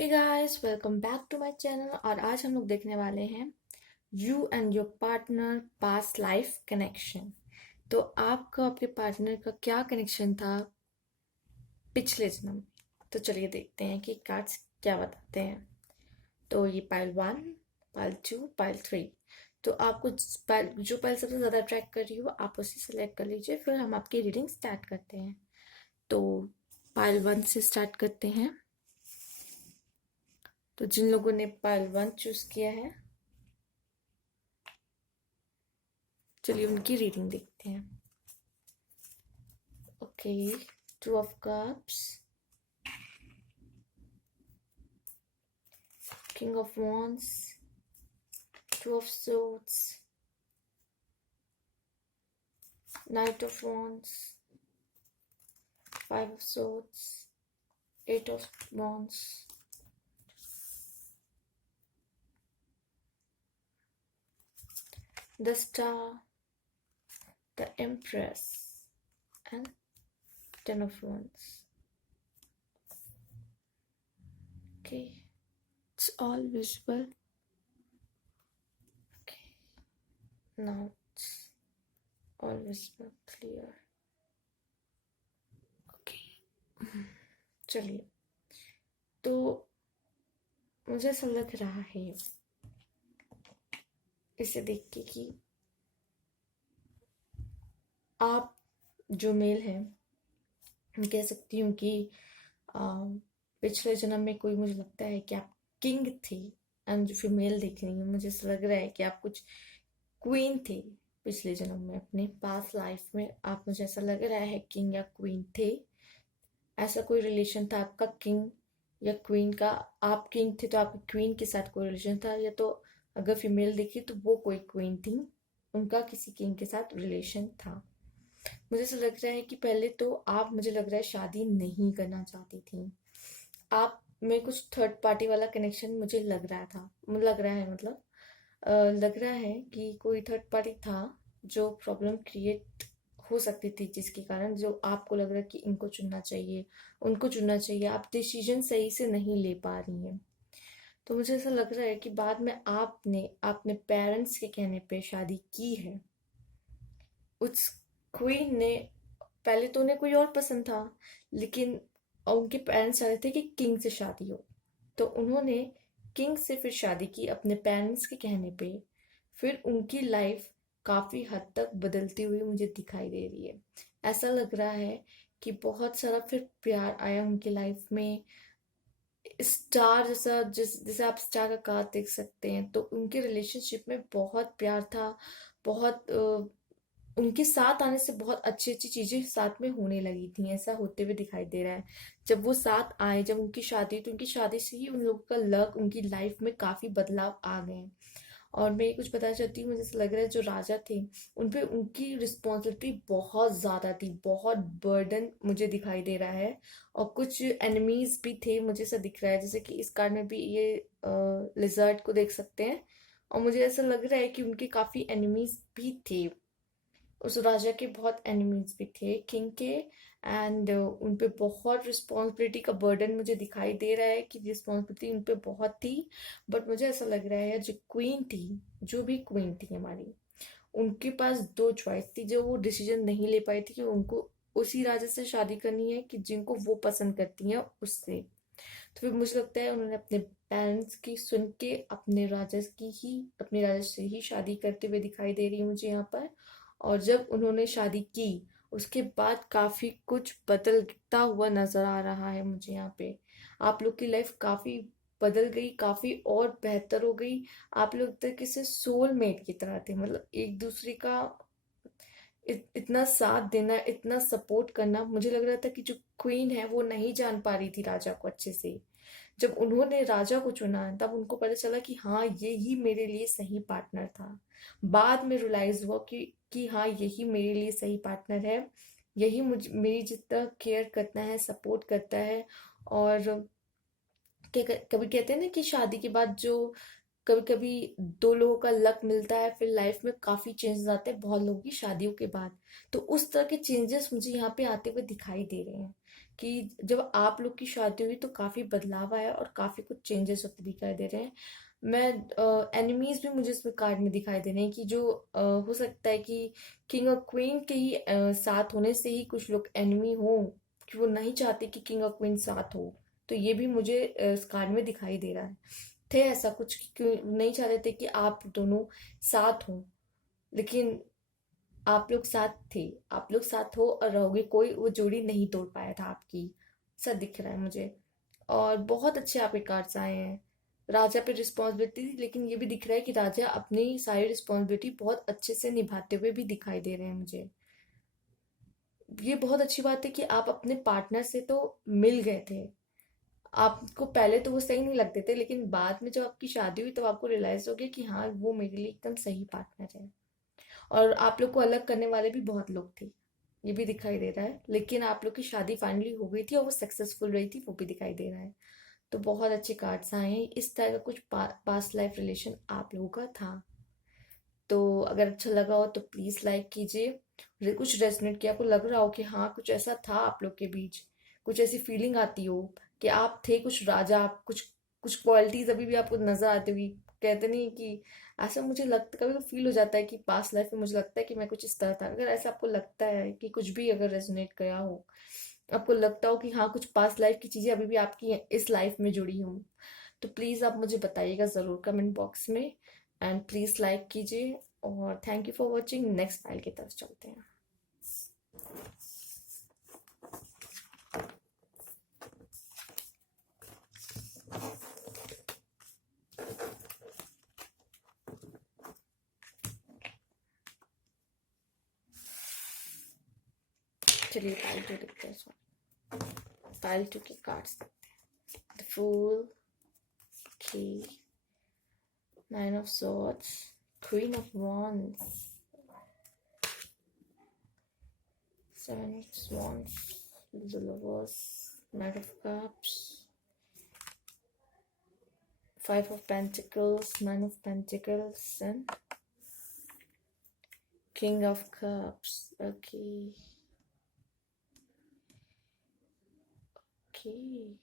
Hey guys, welcome back to my channel. और आज हम लोग देखने वाले हैं you and your partner past life connection. तो आपका आपके पार्टनर का क्या कनेक्शन था पिछले जन्म में। तो चलिए देखते हैं कि कार्ड्स क्या बताते हैं। तो ये पाइल 1, पाइल 2, पाइल 3। तो आपको जो पाइल सबसे ज़्यादा अट्रैक्ट कर रही हो आप उसे सेलेक्ट कर लीजिए, फिर हम आपकी रीडिंग स्टार्ट करते हैं। तो पाइल 1 से स्टार्ट करते हैं। तो जिन लोगों ने पाइल 1 चूज किया है, चलिए उनकी रीडिंग देखते हैं। Okay, 2 of cups, king of wands, 2 of swords, knight of wands, 5 of swords, 8 of wands, the star, the empress, and 10 of wands. Okay, it's all visible. Okay, now it's all visible, clear. Okay, चलिए। तो मुझे ऐसा लग रहा है इसे देख के कि आप जो मेल है, मैं कह सकती हूँ कि पिछले जन्म में कोई, मुझे लगता है कि आप किंग थे। एंड जो फीमेल देख रही हूँ, मुझे ऐसा लग रहा है कि आप कुछ क्वीन थे पिछले जन्म में। अपने पास्ट लाइफ में आप, मुझे ऐसा लग रहा है, किंग या क्वीन थे। ऐसा कोई रिलेशन था आपका किंग या क्वीन का। आप किंग थे तो आपकी क्वीन के साथ कोई रिलेशन था, या तो अगर फीमेल देखी तो वो कोई क्वीन थी, उनका किसी किंग के साथ रिलेशन था। मुझे ऐसा लग रहा है कि पहले तो आप, मुझे लग रहा है, शादी नहीं करना चाहती थी। आप में कुछ थर्ड पार्टी वाला कनेक्शन मुझे लग रहा था, लग रहा है, मतलब लग रहा है कि कोई थर्ड पार्टी था जो प्रॉब्लम क्रिएट हो सकती थी, जिसके कारण जो आपको लग रहा है कि इनको चुनना चाहिए, उनको चुनना चाहिए, आप डिसीजन सही से नहीं ले पा रही हैं। तो मुझे ऐसा लग रहा है कि बाद में आपने अपने पेरेंट्स के कहने पे शादी की है। उस क्वीन ने, पहले तो उन्हें कोई और पसंद था, लेकिन उनके पेरेंट्स चाहते थे कि किंग से शादी हो, तो उन्होंने किंग से फिर शादी की अपने पेरेंट्स के कहने पे। फिर उनकी लाइफ काफी हद तक बदलती हुई मुझे दिखाई दे रही है। ऐसा लग रहा है कि बहुत सारा फिर प्यार आया उनकी लाइफ में। स्टार जैसा, जैसे आप स्टार का कार्ड देख सकते हैं, तो उनके रिलेशनशिप में बहुत प्यार था। बहुत उनके साथ आने से बहुत अच्छी अच्छी चीजें साथ में होने लगी थी, ऐसा होते हुए दिखाई दे रहा है। जब वो साथ आए, जब उनकी शादी हुई, तो उनकी शादी से ही उन लोगों का लक, उनकी लाइफ में काफी बदलाव आ गए हैं। और मैं ये कुछ बताना चाहती हूँ, मुझे ऐसा लग रहा है जो राजा थे उन पे उनकी रिस्पॉन्सिबिलिटी बहुत ज्यादा थी, बहुत बर्डन मुझे दिखाई दे रहा है। और कुछ एनिमीज भी थे, मुझे ऐसा दिख रहा है, जैसे कि इस कार्ड में भी ये लिजर्ड को देख सकते हैं। और मुझे ऐसा लग रहा है कि उनके काफी एनिमीज भी थे, उस राजा के बहुत एनिमीज भी थे किंग के। एंड उन पे बहुत रिस्पॉन्सिबिलिटी का बर्डन मुझे दिखाई दे रहा है कि रिस्पॉन्सिबिलिटी उन पे बहुत थी। बट मुझे ऐसा लग रहा है जो क्वीन थी, जो भी क्वीन थी हमारी, उनके पास दो चॉइस थी, जो वो डिसीजन नहीं ले पाई थी कि उनको उसी राजा से शादी करनी है कि जिनको वो पसंद करती हैं उससे। तो फिर मुझे लगता है उन्होंने अपने पेरेंट्स की सुन के अपने राजा से ही शादी करते हुए दिखाई दे रही है मुझे यहाँ पर। और जब उन्होंने शादी की, उसके बाद काफी कुछ बदलता हुआ नजर आ रहा है मुझे यहाँ पे। आप लोग की लाइफ काफी बदल गई, काफी और बेहतर हो गई। आप लोग तक किसी सोलमेट की तरह थे, मतलब एक दूसरे का इतना साथ देना, इतना सपोर्ट करना। मुझे लग रहा था कि जो क्वीन है वो नहीं जान पा रही थी राजा को अच्छे से। जब उन्होंने राजा को चुना तब उनको पता चला कि हाँ, ये ही मेरे लिए सही पार्टनर था। बाद में रियलाइज हुआ कि हाँ, यही मेरे लिए सही पार्टनर है, यही मुझे मेरी जितना केयर करता है, सपोर्ट करता है। और कभी कहते हैं ना कि शादी के बाद जो कभी कभी दो लोगों का लक मिलता है, फिर लाइफ में काफी चेंजेस आते हैं बहुत लोगों की शादियों के बाद। तो उस तरह के चेंजेस मुझे यहाँ पे आते हुए दिखाई दे रहे हैं कि जब आप लोग की शादी हुई तो काफी बदलाव आया और काफी कुछ चेंजेस होते दिखाई दे रहे हैं। मैं एनिमीज भी मुझे इसमें कार्ड में दिखाई दे रहे हैं कि जो हो सकता है कि किंग और क्वीन के ही साथ होने से ही कुछ लोग एनिमी हो, कि वो नहीं चाहते कि किंग और क्वीन साथ हो। तो ये भी मुझे इस कार्ड में दिखाई दे रहा है। थे ऐसा कुछ कि क्यों नहीं चाह रहे थे कि आप दोनों साथ हो, लेकिन आप लोग साथ थे, आप लोग साथ हो और रहोगे, कोई वो जोड़ी नहीं तोड़ पाया था आपकी। ऐसा दिख रहा है मुझे। और बहुत अच्छे आपके कार्ड्स आए हैं। राजा पे रिस्पॉन्सिबिलिटी थी, लेकिन ये भी दिख रहा है कि राजा अपनी सारी रिस्पॉन्सिबिलिटी बहुत अच्छे से निभाते हुए भी दिखाई दे रहे हैं मुझे। ये बहुत अच्छी बात है कि आप अपने पार्टनर से तो मिल गए थे। आपको पहले तो वो सही नहीं लगते थे, लेकिन बाद में जब आपकी शादी हुई तब आपको रियलाइज हो गया कि हाँ, वो मेरे लिए एकदम सही पार्टनर है। और आप लोग को अलग करने वाले भी बहुत लोग थे, ये भी दिखाई दे रहा है, लेकिन आप लोग की शादी फाइनली हो गई थी और वो सक्सेसफुल रही थी, वो भी दिखाई दे रहा है। तो बहुत अच्छे कार्ड्स आए हैं। इस तरह का कुछ पास्ट लाइफ रिलेशन आप लोगों का था। तो अगर अच्छा लगा हो तो प्लीज लाइक कीजिए। कुछ रेजोनेट किया, आपको लग रहा हो कि हाँ कुछ ऐसा था आप लोग के बीच, कुछ ऐसी फीलिंग आती हो कि आप थे कुछ राजा, आप कुछ कुछ क्वालिटीज अभी भी आपको नजर आती हुई, कहते नहीं कि ऐसा मुझे लगता, कभी तो फील हो जाता है कि पास्ट लाइफ में मुझे लगता है कि मैं कुछ इस तरह था। अगर ऐसा आपको लगता है कि कुछ भी अगर रेजोनेट गया हो, आपको लगता हो कि हाँ कुछ पास्ट लाइफ की चीजें अभी भी आपकी इस लाइफ में जुड़ी हों, तो प्लीज आप मुझे बताइएगा जरूर कमेंट बॉक्स में। एंड प्लीज लाइक कीजिए। और thank you for watching. Next file की तरफ चलते हैं। चलिए फाइल टू देखते हैं। फाइल टू के कार्ड्स देखते हैं। द फूल, की, nine of swords, queen of wands, seven of wands, the lovers, knight of cups, five of pentacles, nine of pentacles, and king of cups. Okay. Okay.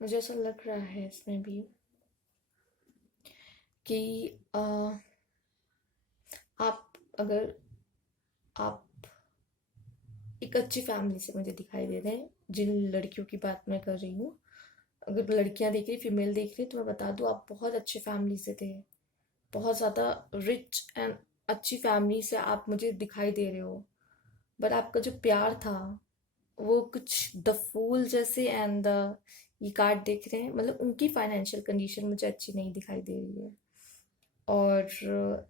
मुझे ऐसा लग रहा है इसमें भी कि आप, अगर आप एक अच्छी फैमिली से मुझे दिखाई दे रहे हैं, जिन लड़कियों की बात मैं कर रही हूँ, अगर लड़कियां देख रही, फीमेल देख रही, तो मैं बता दूँ आप बहुत अच्छे फैमिली से थे। बहुत ज़्यादा रिच एंड अच्छी फैमिली से आप मुझे दिखाई दे रहे हो। बट आपका जो प्यार था वो कुछ द फूल जैसे, एंड द, ये कार्ड देख रहे हैं, मतलब उनकी फाइनेंशियल कंडीशन मुझे अच्छी नहीं दिखाई दे रही है। और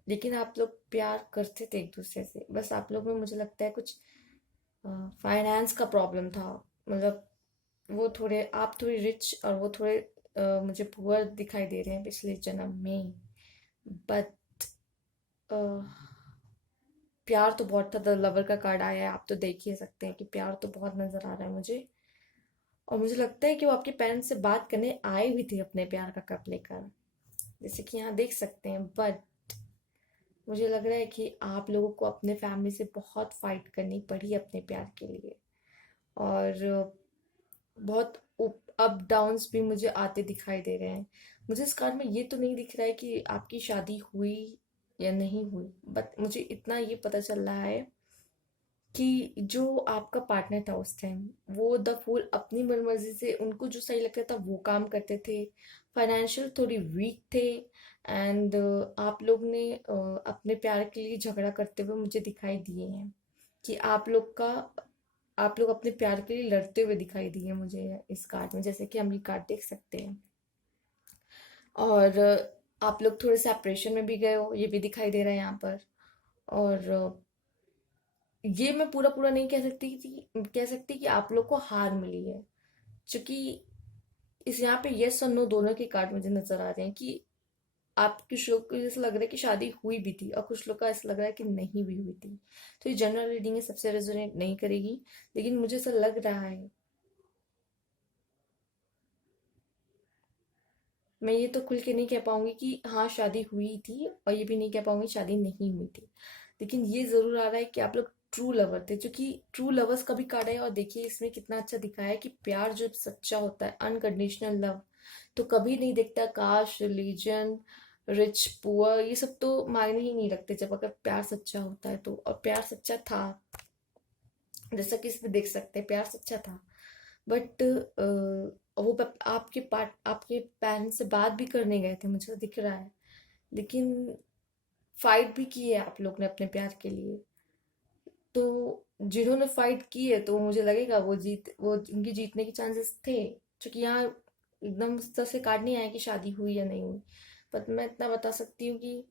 लेकिन आप लोग प्यार करते थे एक दूसरे से, बस आप लोग में मुझे लगता है कुछ फाइनेंस का प्रॉब्लम था। मतलब वो थोड़े, आप थोड़ी रिच और वो थोड़े मुझे पुअर दिखाई दे रहे हैं पिछले जन्म में। बट प्यार तो बहुत था। द लवर का कार्ड आया है, आप तो देख ही सकते हैं कि प्यार तो बहुत नजर आ रहा है मुझे। और मुझे लगता है कि वो आपके पेरेंट्स से बात करने आए भी थे अपने प्यार का कप लेकर, जैसे कि यहाँ देख सकते हैं। बट मुझे लग रहा है कि आप लोगों को अपने फैमिली से बहुत फाइट करनी पड़ी अपने प्यार के लिए। और बहुत अप डाउन्स भी मुझे आते दिखाई दे रहे हैं। मुझे इस कार्ड में ये तो नहीं दिख रहा है कि आपकी शादी हुई या नहीं हुई, बट मुझे इतना ये पता चल रहा है कि जो आपका पार्टनर था उस टाइम, वो द फूल अपनी मनमर्जी से, उनको जो सही लगता था वो काम करते थे। फाइनेंशियल थोड़ी वीक थे। एंड आप लोग ने अपने प्यार के लिए झगड़ा करते हुए मुझे दिखाई दिए हैं, कि आप लोग अपने प्यार के लिए लड़ते हुए दिखाई दिए मुझे इस कार्ड में, जैसे कि हम ये कार्ड देख सकते हैं। और आप लोग थोड़े सेपरेशन में भी गए हो, ये भी दिखाई दे रहा है यहाँ पर। और ये मैं पूरा पूरा नहीं कह सकती कि आप लोग को हार मिली है, क्योंकि इस यहाँ पे यस और नो दोनों के कार्ड मुझे नजर आ रहे हैं कि आप कुछ लोग को जैसा लग रहा है कि शादी हुई भी थी और कुछ लोग का ऐसा लग रहा है कि नहीं भी हुई थी। तो ये जनरल रीडिंग है, सबसे रेजोनेट नहीं करेगी, लेकिन मुझे ऐसा लग रहा है, मैं ये तो खुल के नहीं कह पाऊंगी कि हाँ शादी हुई थी, और ये भी नहीं कह पाऊंगी शादी नहीं हुई थी, लेकिन ये जरूर आ रहा है कि आप लोग ट्रू लवर थे, क्योंकि ट्रू लवर्स का भी कार्ड है। और देखिए इसमें कितना अच्छा दिखाया है कि प्यार जो सच्चा होता है, अनकंडीशनल लव, तो कभी नहीं देखता कास्ट, रिलीजन, रिच पुअर, ये सब तो मायने ही नहीं रखते जब अगर प्यार सच्चा होता है तो। और प्यार सच्चा था, जैसा कि इसमें देख सकते हैं प्यार सच्चा था। बट वो आपके पेरेंट्स से बात भी करने गए थे, मुझे तो दिख रहा है, लेकिन फाइट भी की है आप लोग ने अपने प्यार के लिए। तो जिन्होंने फाइट की है तो मुझे लगेगा वो उनकी जीतने के चांसेस थे, क्योंकि यहाँ एकदम सर से कार्ड नहीं आया कि शादी हुई या नहीं हुई। पर मैं इतना बता सकती हूँ कि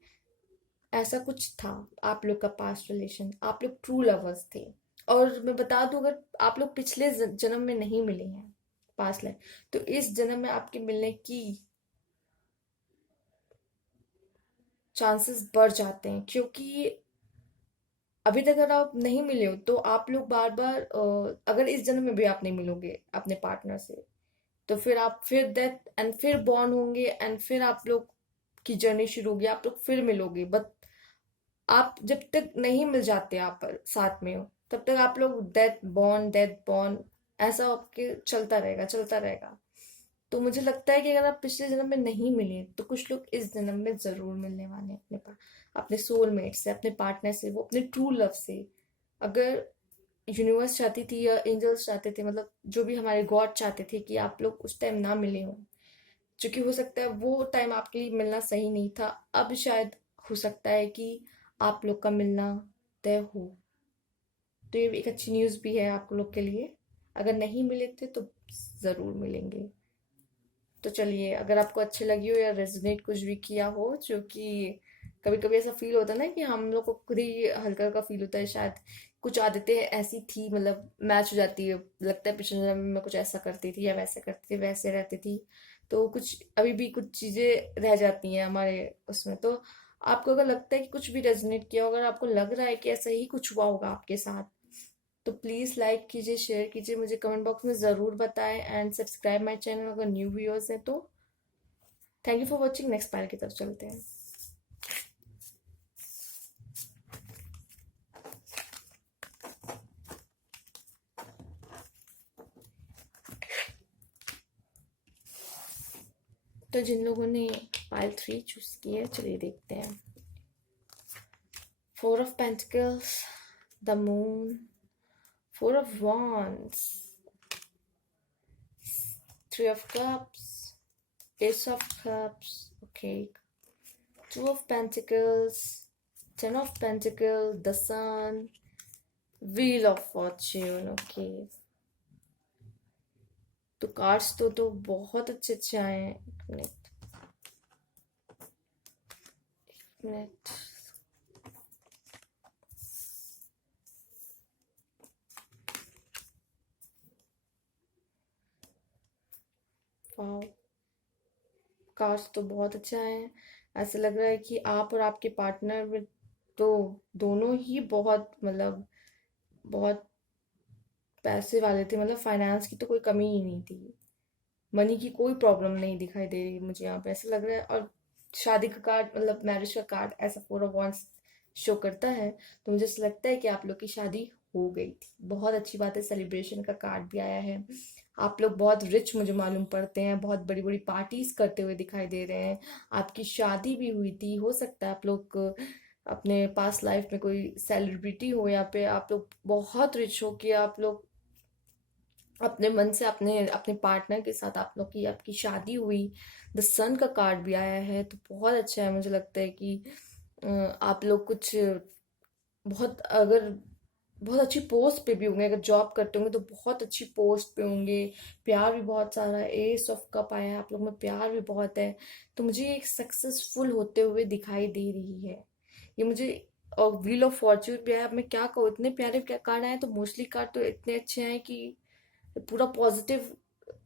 ऐसा कुछ था आप लोग का पास्ट रिलेशन, आप लोग ट्रू लवर्स थे। और मैं बता दूं, अगर आप लोग पिछले जन्म में नहीं मिले हैं, पास्ट लाइफ, तो इस जन्म में आपके मिलने की चांसेस बढ़ जाते हैं, क्योंकि अभी तक अगर आप नहीं मिले हो तो आप लोग बार बार, अगर इस जन्म में भी आप नहीं मिलोगे अपने पार्टनर से, तो फिर आप फिर डेथ एंड फिर बॉर्न होंगे एंड फिर आप लोग की जर्नी शुरू होगी, आप लोग फिर मिलोगे। बट आप जब तक नहीं मिल जाते आप साथ में हो, तब तक आप लोग डेथ बॉर्न ऐसा आपके चलता रहेगा चलता रहेगा। तो मुझे लगता है कि अगर आप पिछले जन्म में नहीं मिले तो कुछ लोग इस जन्म में जरूर मिलने वाले हैं अपने पास, अपने सोलमेट से, अपने पार्टनर से, वो अपने ट्रू लव से। अगर यूनिवर्स चाहती थी या एंजल्स चाहते थे, मतलब जो भी हमारे गॉड चाहते थे कि आप लोग उस टाइम ना मिले हो, क्योंकि हो सकता है वो टाइम आपके लिए मिलना सही नहीं था, अब शायद हो सकता है कि आप लोग का मिलना तय हो। तो ये एक अच्छी न्यूज़ भी है आप लोग के लिए, अगर नहीं मिले थे तो ज़रूर मिलेंगे। तो चलिए, अगर आपको अच्छी लगी हो या रेजोनेट कुछ भी किया हो, जो कि कभी कभी ऐसा फील होता है ना कि हम लोग को खुद ही हल्का हल्का फील होता है, शायद कुछ आदतें ऐसी थी, मतलब मैच हो जाती है, लगता है पिछले जन्म में मैं कुछ ऐसा करती थी या वैसे करती थी वैसे रहती थी, तो कुछ अभी भी कुछ चीजें रह जाती हैं हमारे उसमें। तो आपको अगर लगता है कि कुछ भी रेजोनेट किया हो, अगर आपको लग रहा है कि ऐसा ही कुछ हुआ होगा आपके साथ, तो प्लीज़ लाइक कीजिए, शेयर कीजिए, मुझे कमेंट बॉक्स में ज़रूर बताएं एंड सब्सक्राइब माय चैनल अगर न्यू व्यूअर्स हैं तो। Thank you for watching, next part की तरफ चलते हैं। तो जिन लोगों ने पाइल 3 चूज की है, चलिए देखते हैं। 4 of pentacles, the moon, 4 of wands, 3 of cups, ace of cups, okay, 2 of pentacles, 10 of pentacle, the sun, wheel of fortune, okay. तो कार्ड्स तो बहुत अच्छे अच्छे आए हैं। एक मिनट, एक मिनट। वाह, कार्ड्स तो बहुत अच्छे आए हैं। ऐसा लग रहा है कि आप और आपके पार्टनर में तो दोनों ही बहुत, मतलब बहुत पैसे वाले थे, मतलब फाइनेंस की तो कोई कमी ही नहीं थी, मनी की कोई प्रॉब्लम नहीं दिखाई दे रही मुझे यहाँ पे, ऐसा लग रहा है। और शादी का कार्ड, मतलब मैरिज का कार्ड, ऐसा 4 ऑफ wands शो करता है, तो मुझे ऐसा लगता है कि आप लोग की शादी हो गई थी। बहुत अच्छी बात है, सेलिब्रेशन का कार्ड भी आया है। आप लोग बहुत रिच मुझे मालूम पड़ते हैं, बहुत बड़ी बड़ी पार्टीज करते हुए दिखाई दे रहे हैं, आपकी शादी भी हुई थी, हो सकता है आप लोग अपने पास्ट लाइफ में कोई सेलिब्रिटी हो, या पे आप लोग बहुत रिच हो कि आप लोग अपने मन से अपने अपने पार्टनर के साथ आप लोग की आपकी शादी हुई। द सन का कार्ड भी आया है, तो बहुत अच्छा है। मुझे लगता है कि आप लोग कुछ बहुत, अगर बहुत अच्छी पोस्ट पे भी होंगे, अगर जॉब करते होंगे तो बहुत अच्छी पोस्ट पे होंगे। प्यार भी बहुत सारा है, एस ऑफ कप आया है, आप लोग में प्यार भी बहुत है। तो मुझे एक सक्सेसफुल होते हुए दिखाई दे रही है ये मुझे। और व्हील ऑफ फॉर्च्यून भी आया। अब मैं क्या कहूँ, इतने प्यारे क्या कार्ड आए, तो मोस्टली कार्ड तो इतने अच्छे हैं कि पूरा पॉजिटिव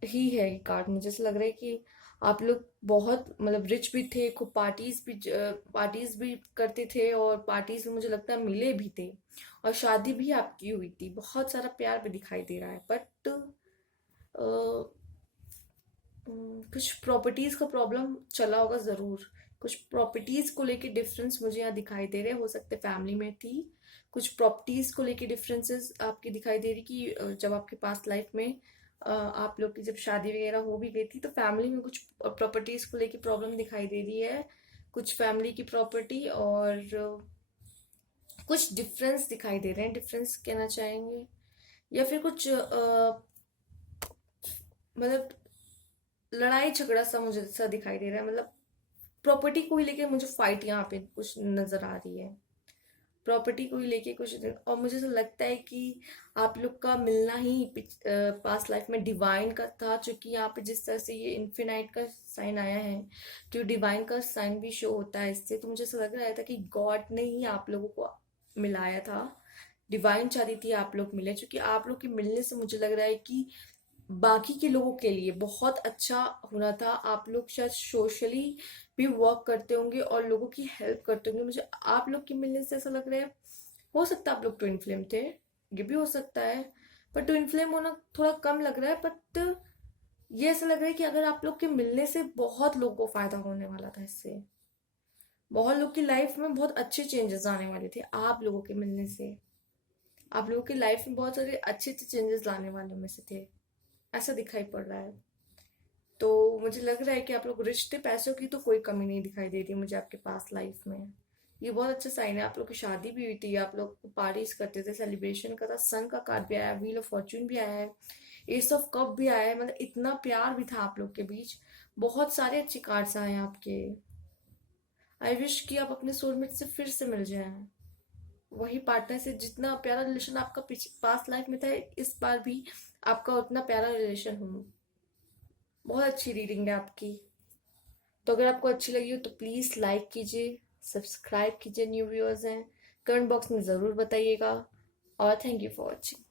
ही है ये कार्ड। मुझे ऐसा लग रहा है कि आप लोग बहुत मतलब रिच भी थे, खूब पार्टीज भी करते थे, और पार्टीज में मुझे लगता है मिले भी थे, और शादी भी आपकी हुई थी, बहुत सारा प्यार भी दिखाई दे रहा है। बट कुछ प्रॉपर्टीज का प्रॉब्लम चला होगा जरूर। कुछ प्रॉपर्टीज को लेके डिफरेंस मुझे यहाँ दिखाई दे रहे हैं, हो सकते फैमिली में थी। कुछ प्रॉपर्टीज को लेके डिफरेंसेस आपकी दिखाई दे रही कि जब आपके पास लाइफ में आप लोग की जब शादी वगैरह हो भी गई थी, तो फैमिली में कुछ प्रॉपर्टीज को लेके प्रॉब्लम दिखाई दे रही है। कुछ फैमिली की प्रॉपर्टी और कुछ डिफरेंस दिखाई दे रहे हैं, डिफरेंस कहना चाहेंगे, या फिर कुछ मतलब लड़ाई झगड़ा सा मुझे सा दिखाई दे रहा है। मतलब प्रॉपर्टी को ही लेके मुझे फाइट यहाँ पे कुछ नजर आ रही है, प्रॉपर्टी को ही लेके कुछ। और मुझे ऐसा लगता है कि आप लोग का मिलना ही पास्ट लाइफ में डिवाइन का था, क्योंकि यहाँ पे जिस तरह से ये इन्फिनाइट का साइन आया है, तो डिवाइन का साइन भी शो होता है इससे। तो मुझे ऐसा लग रहा था कि गॉड ने ही आप लोगों को मिलाया था, डिवाइन चाहती थी आप लोग मिले, क्योंकि आप लोग के मिलने से मुझे लग रहा है कि बाकी के लोगों के लिए बहुत अच्छा होना था। आप लोग शायद सोशली भी वर्क करते होंगे और लोगों की हेल्प करते होंगे। मुझे आप लोग के मिलने से ऐसा लग रहा है, हो सकता है आप लोग ट्विन फ्लेम थे, ये भी हो सकता है, पर ट्विन फ्लेम होना थोड़ा कम लग रहा है। बट ये ऐसा लग रहा है कि अगर आप लोग के मिलने से बहुत लोगों को फायदा होने वाला था, इससे बहुत लोग की लाइफ में बहुत अच्छे चेंजेस आने वाले थे आप लोगों के मिलने से। आप लोगों की लाइफ में बहुत सारे अच्छे अच्छे चेंजेस लाने वालों में से थे, ऐसा दिखाई पड़ रहा है। तो मुझे लग रहा है कि आप लोग रिच थे, पैसों की तो कोई कमी नहीं दिखाई दे रही मुझे आपके पास लाइफ में। ये बहुत अच्छा साइन है। आप लोग की शादी भी हुई थी, आप लोग पार्टीज करते थे, सेलिब्रेशन का था, सन का कार्ड भी आया, व्हील ऑफ फॉर्च्यून भी आया है, एस ऑफ कप भी आया है। मतलब इतना प्यार भी था आप लोग के बीच, बहुत सारे अच्छे कार्ड्स आए हैं आपके। आई विश कि आप अपने सोलमेट से फिर से मिल जाएं, वही पार्टनर से। जितना प्यारा रिलेशन आपका पास्ट लाइफ में था, इस बार भी आपका उतना प्यारा रिलेशन हो। बहुत अच्छी रीडिंग है आपकी। तो अगर आपको अच्छी लगी हो तो प्लीज़ लाइक कीजिए, सब्सक्राइब कीजिए, न्यू व्यूअर्स हैं, कमेंट बॉक्स में ज़रूर बताइएगा, और थैंक यू फॉर वॉचिंग।